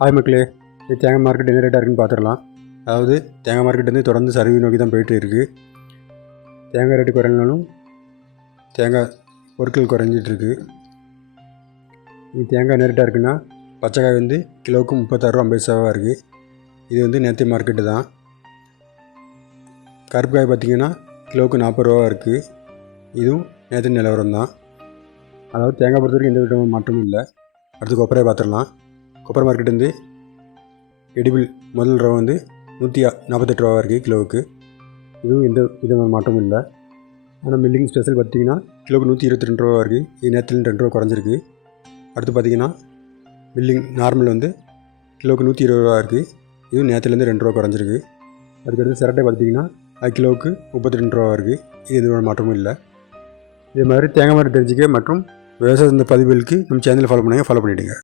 Hi மக்களே, இது தேங்காய் மார்க்கெட் என்ன ரேட்டாக இருக்குன்னு பார்த்துடலாம். அதாவது தேங்காய் மார்க்கெட் வந்து தொடர்ந்து சரிவு நோக்கி தான் போயிட்டு இருக்குது. தேங்காய் ரேட்டு குறைஞ்சாலும் தேங்காய் பொருட்கள் குறைஞ்சிட்ருக்கு. இது தேங்காய் என்ன ரேட்டாக இருக்குன்னா, பச்சைக்காய் வந்து கிலோவுக்கு 36.50 இருக்குது. இது வந்து நேற்று மார்க்கெட்டு தான். கருப்பு காய் பார்த்திங்கன்னா கிலோவுக்கு 40 ரூபா இருக்குது. இதுவும் நேற்று நிலவரம் தான். அதாவது தேங்காய் பொறுத்த வரைக்கும் எந்த விதமான மாற்றமும் இல்லை. அடுத்து கொப்பரையை பார்த்துடலாம். கொப்பரை மார்க்கெட் வந்து எடிபிள் முதல் ரூபா வந்து 148 ரூபா இருக்குது கிலோவுக்கு. இதுவும் எந்த விதமான மாற்றமும் இல்லை. ஆனால் மில்லிங் ஸ்பெஷல் பார்த்திங்கன்னா கிலோவுக்கு 122 ரூபா இருக்குது. இது நேரத்துலேருந்து 2 ரூபா குறைஞ்சிருக்கு. அடுத்து பார்த்திங்கன்னா மில்லிங் நார்மல் வந்து கிலோவுக்கு 120 ரூபா இருக்குது. இதுவும் நேரத்துலேருந்து 2 ரூபா குறைஞ்சிருக்கு. அதுக்கடுத்து சிரட்டை பார்த்திங்கன்னா அது கிலோவுக்கு 32 ரூபா இருக்குது. இது எந்த மாற்றமும் இல்லை. இதே மாதிரி தேங்காய் மாதிரி தெரிஞ்சுக்க மற்றும் விவசாய பதிவுகளுக்கு நம்ம சேனலை ஃபாலோ பண்ணிவிடுங்க.